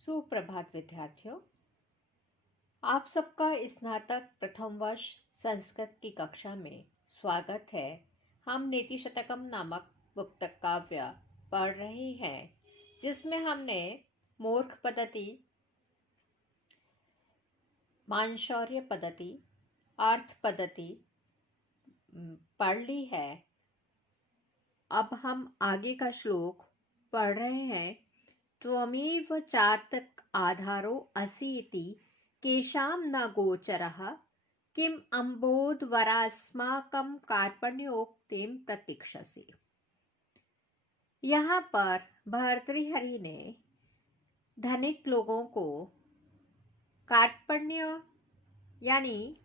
सुप्रभात विद्यार्थियों, आप सबका स्नातक प्रथम वर्ष संस्कृत की कक्षा में स्वागत है। हम नीति शतकम नामक मुक्तक काव्य पढ़ रहे हैं, जिसमें हमने मूर्ख पद्धति, मानशौर्य पद्धति, अर्थ पद्धति पढ़ ली है। अब हम आगे का श्लोक पढ़ रहे हैं। त्वमेव चातक आधारो असि इति केषां न गोचरः किम अम्बोधवरास्माकं कार्पण्योक्तिं प्रतीक्षसि। यहाँ पर भर्तृहरि ने धनिक लोगों को कार्पण्य यानी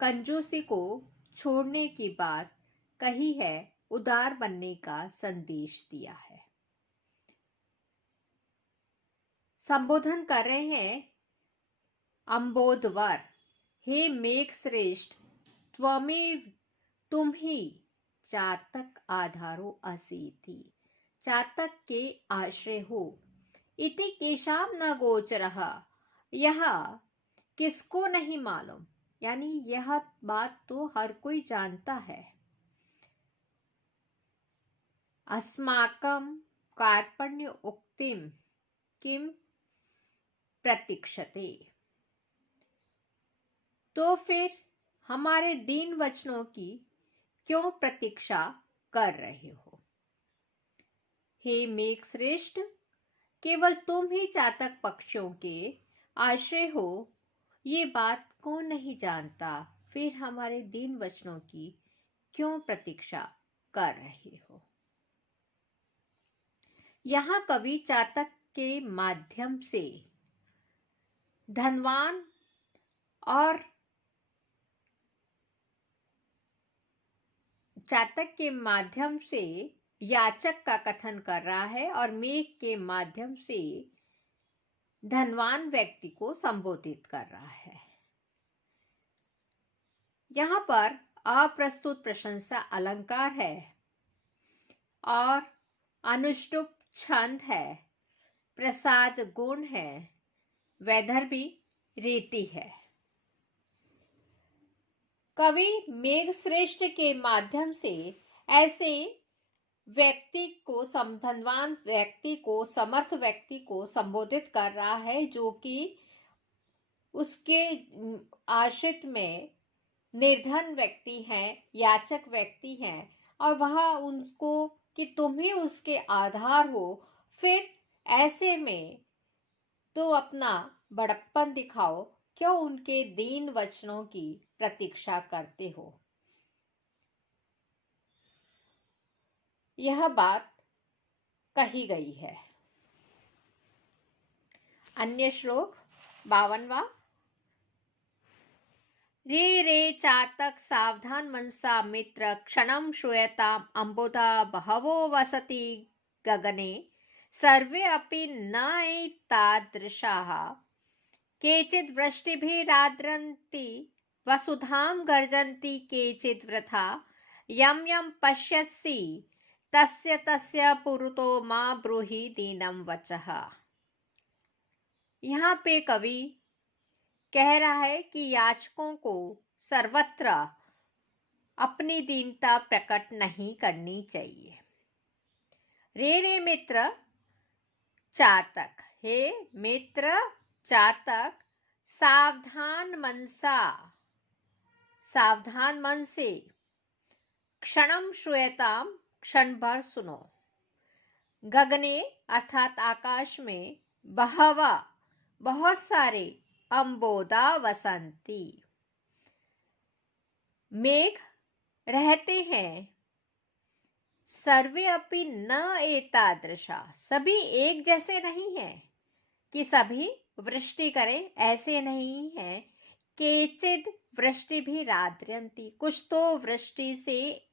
कंजूसी को छोड़ने की बात कही है, उदार बनने का संदेश दिया है। संबोधन कर रहे हैं अम्बोधवर, हे मेघ श्रेष्ठ, त्वमेव तुम ही चातक आधारो असीति, चातक के आश्रय हो। इति केशाम न गोचरः, यह किसको नहीं मालूम, यानी यह बात तो हर कोई जानता है। अस्माकं कार्पण्य उक्तिम किम प्रतीक्षते, तो फिर हमारे दीन वचनों की क्यों प्रतीक्षा कर रहे हो। हे मेघ श्रेष्ठ, केवल तुम ही चातक पक्षियों के आश्रय हो, ये बात कौन नहीं जानता, फिर हमारे दीन वचनों की क्यों प्रतीक्षा कर रहे हो। यहाँ कवि चातक के माध्यम से धनवान और चातक के माध्यम से याचक का कथन कर रहा है और मेघ के माध्यम से धनवान व्यक्ति को संबोधित कर रहा है। यहाँ पर अप्रस्तुत प्रशंसा अलंकार है और अनुष्टुप छंद है, प्रसाद गुण है, वैदर्भी रीति है। कवि मेघ श्रेष्ठ के माध्यम से ऐसे व्यक्ति को, धनवान व्यक्ति को, समर्थ व्यक्ति को संबोधित कर रहा है, जो कि उसके आश्रित में निर्धन व्यक्ति हैं, याचक व्यक्ति हैं, और वह उनको कि तुम ही उसके आधार हो, फिर ऐसे में तो अपना बड़प्पन दिखाओ, क्यों उनके दीन वचनों की प्रतीक्षा करते हो। यह बात कही गई है। अन्य श्लोक 52वां। रे रे चातक सावधान मनसा मित्र, क्षणं श्रूयताम् अम्बुधा बहवो वसति गगने, सर्वे अपि न एतादृशाः, केचिद् वृष्टिभिराद्रन्ति वसुधां गर्जन्ति, केचिद् वृथा, यं यं पश्यसि तस्य तस्य पुरुतो मा ब्रूहि दीनं वचः। यहाँ पे कवि कह रहा है कि याचकों को सर्वत्र अपनी दीनता प्रकट नहीं करनी चाहिए। रे रे मित्र चातक, हे मित्र चातक, सावधान मनसा, सावधान मन से, क्षणम श्रूयताम, क्षण भर सुनो, गगने अर्थात आकाश में, बहवा बहुत सारे, अम्बोदा वसंती मेघ रहते हैं, सर्वे अपि न एतादृशा, सभी एक जैसे नहीं हैं कि सभी वृष्टि करें, ऐसे नहीं है। केचिद वृष्टि भी राद्रयन्ति, कुछ तो वृष्टि से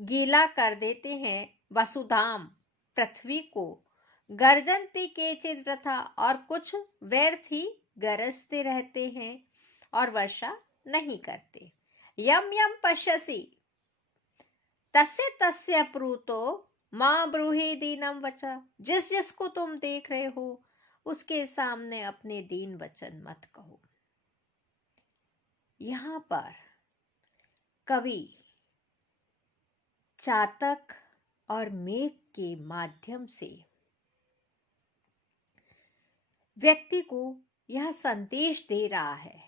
गीला कर देते हैं, वसुधाम पृथ्वी को, गर्जन्ति केचिद वृथा, और कुछ व्यर्थ ही गरजते रहते हैं और वर्षा नहीं करते। यम यम पश्यसि तस्य तस्य प्रूतो मां ब्रूहि दीनम वचा, जिस जिसको तुम देख रहे हो उसके सामने अपने दीन वचन मत कहो। यहाँ पर कवि चातक और मेघ के माध्यम से व्यक्ति को यह संदेश दे रहा है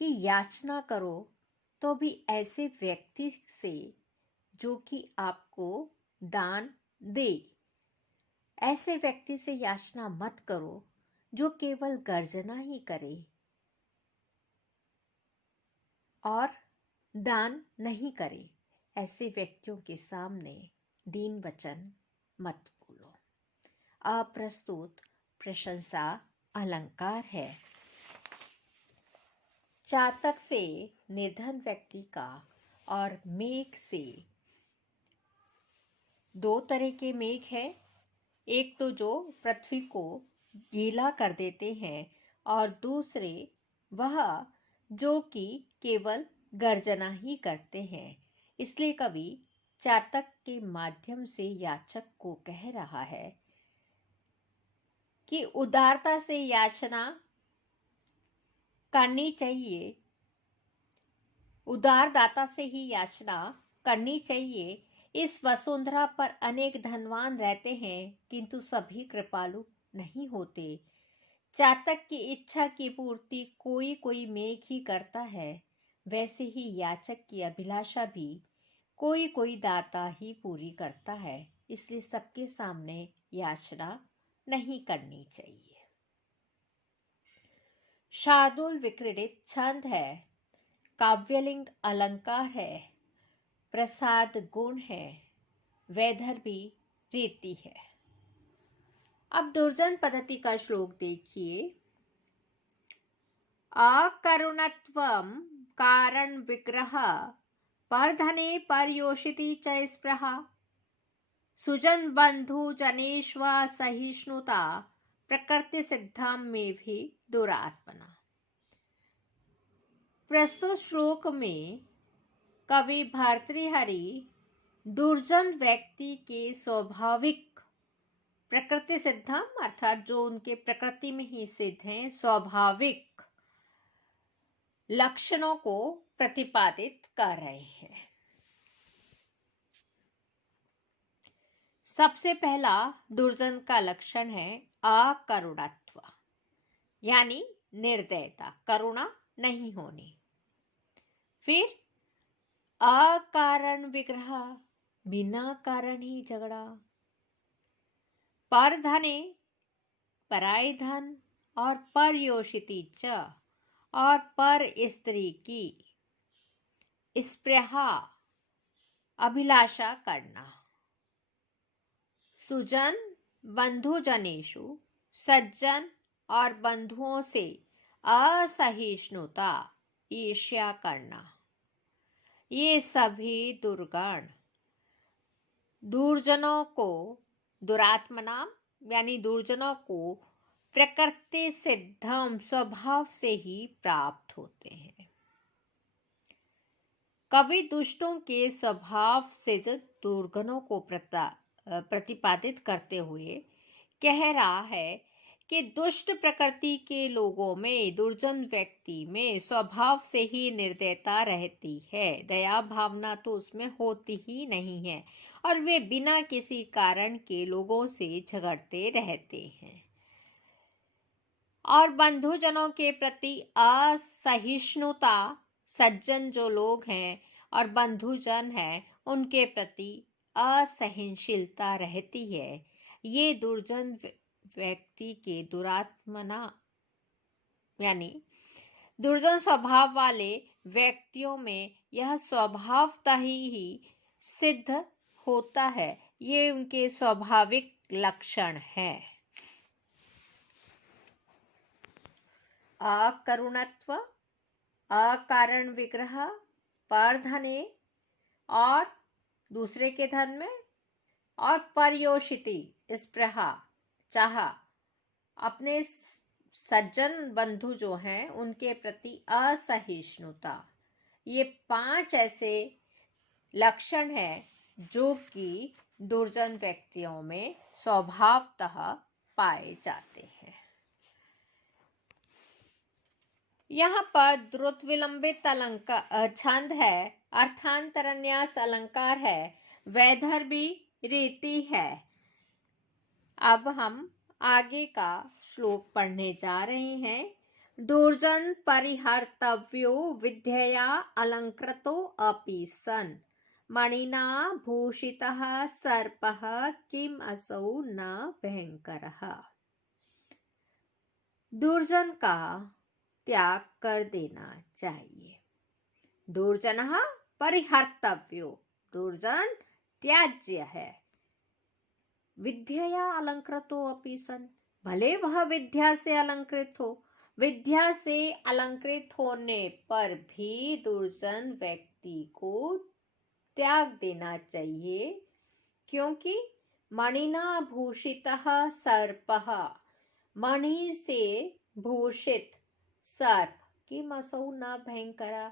कि याचना करो तो भी ऐसे व्यक्ति से जो कि आपको दान दे। ऐसे व्यक्ति से याचना मत करो जो केवल गर्जना ही करे और दान नहीं करे। ऐसे व्यक्तियों के सामने दीन वचन मत बोलो। अप्रस्तुत प्रशंसा अलंकार है। चातक से निर्धन व्यक्ति का और मेघ से, दो तरह के मेघ है। एक तो जो पृथ्वी को गीला कर देते हैं और दूसरे वह जो कि केवल गर्जना ही करते हैं। इसलिए कवि चातक के माध्यम से याचक को कह रहा है कि उदारता से याचना करनी चाहिए, उदार दाता से ही याचना करनी चाहिए। इस वसुंधरा पर अनेक धनवान रहते हैं किंतु सभी कृपालु नहीं होते। चातक की इच्छा की पूर्ति कोई कोई मेघ ही करता है, वैसे ही याचक की अभिलाषा भी कोई कोई दाता ही पूरी करता है। इसलिए सबके सामने याचना नहीं करनी चाहिए। शार्दूल विक्रीडित छंद है, काव्यलिंग अलंकार है, प्रसाद गुण है, वैदर्भी रीति है। अब दुर्जन पद्धति का श्लोक देखिए। अकरुणत्वं कारण विग्रह परधने परयोषिति च स्पृहा सुजन बंधु जनेष्व सहिष्णुता प्रकृति सिद्धाम में भी दुरात्मना। प्रस्तुत श्लोक में कवि भर्तृहरि दुर्जन व्यक्ति के स्वाभाविक प्रकृति सिद्धम अर्थात जो उनके प्रकृति में ही सिद्ध हैं स्वाभाविक लक्षणों को प्रतिपादित कर रहे हैं। सबसे पहला दुर्जन का लक्षण है अकरुणत्व, यानी निर्दयता, करुणा नहीं होनी। फिर अकारण विग्रह, बिना कारण ही झगड़ा। पर धने, पराय धन, और परयोषिति च, और पर स्त्री की स्पृहा अभिलाषा करना। सुजन बंधु जनेषु, सज्जन और बंधुओं से असहिष्णुता ईर्ष्या करना। ये सभी दुर्गुण दुर्जनों को दुरात्मनाम यानी दुर्जनों को प्रकृति सिद्धम स्वभाव से ही प्राप्त होते हैं। कवि दुष्टों के स्वभाव सिद्ध दुर्गुणों को प्रतिपादित करते हुए कह रहा है कि दुष्ट प्रकृति के लोगों में, दुर्जन व्यक्ति में स्वभाव से ही निर्दयता रहती है। दया भावना तो उसमें होती ही नहीं है और वे बिना किसी कारण के लोगों से झगड़ते रहते हैं और बंधुजनों के प्रति असहिष्णुता, सज्जन जो लोग हैं और बंधुजन हैं उनके प्रति असहनशीलता रहती है। ये दुर्जन व्यक्ति के दुरात्मना यानी दुर्जन स्वभाव वाले व्यक्तियों में यह स्वभावतः ही सिद्ध होता है। ये उनके स्वाभाविक लक्षण है। अकरुणत्व, अकारण विग्रह, पर धने और दूसरे के धन में, और परयोषिति स्पृहा चाह, अपने सज्जन बंधु जो हैं उनके प्रति असहिष्णुता। ये 5 ऐसे लक्षण हैं जो कि दुर्जन व्यक्तियों में स्वभावतः पाए जाते हैं। यहाँ पर द्रुत विलंबित अलंकार छंद है, अर्थांतरन्यास अलंकार है, वैदर्भी रीति है। अब हम आगे का श्लोक पढ़ने जा रहे हैं। दुर्जन परिहर्तव्यो विद्यया अलंकृतो अपि सन् मणिना भूषितः सर्पः किम असौ न भयंकरः। दुर्जन का त्याग कर देना चाहिए। दुर्जनः परिहर्तव्यो, दुर्जन त्याज्य है। विद्यया अलंकृतो अपि सन्, भले वह विद्या से अलंकृत हो। विद्या से अलंकृत होने पर भी दुर्जन व्यक्ति को त्याग देना चाहिए, क्योंकि मणिना भूषितः सर्पः, मणि से भूषित सर्प किम असौ न भयंकरा,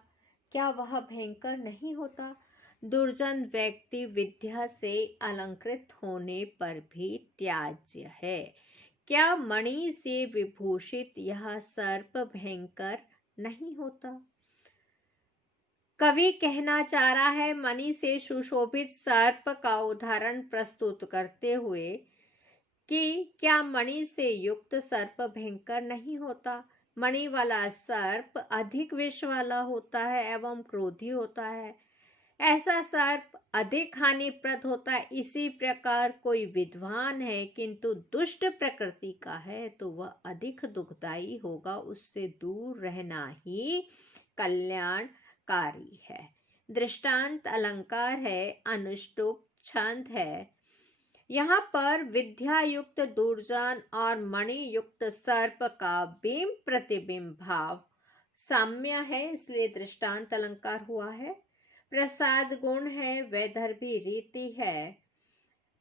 क्या वह भयंकर नहीं होता। दुर्जन व्यक्ति विद्या से अलंकृत होने पर भी त्याज्य है। क्या मणि से विभूषित यह सर्प भयंकर नहीं होता। कवि कहना चाह रहा है मणि से सुशोभित सर्प का उदाहरण प्रस्तुत करते हुए कि क्या मणि से युक्त सर्प भयंकर नहीं होता। मणि वाला सर्प अधिक विष वाला होता है एवं क्रोधी होता है। ऐसा सर्प अधिक हानिप्रद होता है। इसी प्रकार कोई विद्वान है किंतु दुष्ट प्रकृति का है तो वह अधिक दुखदायी होगा। उससे दूर रहना ही कल्याणकारी है। दृष्टांत अलंकार है, अनुष्टुप छंद है। यहाँ पर विद्या युक्त दुर्जन और मणि युक्त सर्प का बिंब प्रतिबिंब भाव साम्य है, इसलिए दृष्टांत अलंकार हुआ है। प्रसाद गुण है, वैदर्भी रीति है।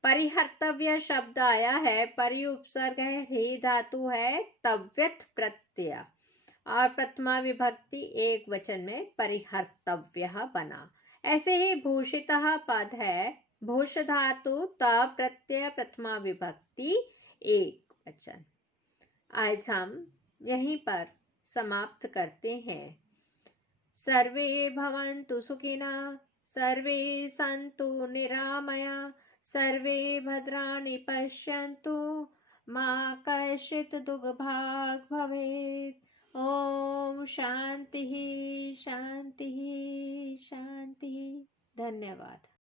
परिहर्तव्य शब्द आया है, परि उपसर्ग है, ह्री धातु है, तव्यत प्रत्यय और प्रथमा विभक्ति एक वचन में परिहर्तव्य बना। ऐसे ही भूषितः पद है, भूष धातु त प्रत्यय प्रथमा विभक्ति एक वचन। आज हम यहीं पर समाप्त करते हैं। सर्वे भवन्तु सुखिनः, सर्वे सन्तु निरामया, सर्वे भद्राणि पश्यन्तु, मा कश्चित् दुःखभाग् भवेत्। ओम शांति शांति शांति। धन्यवाद।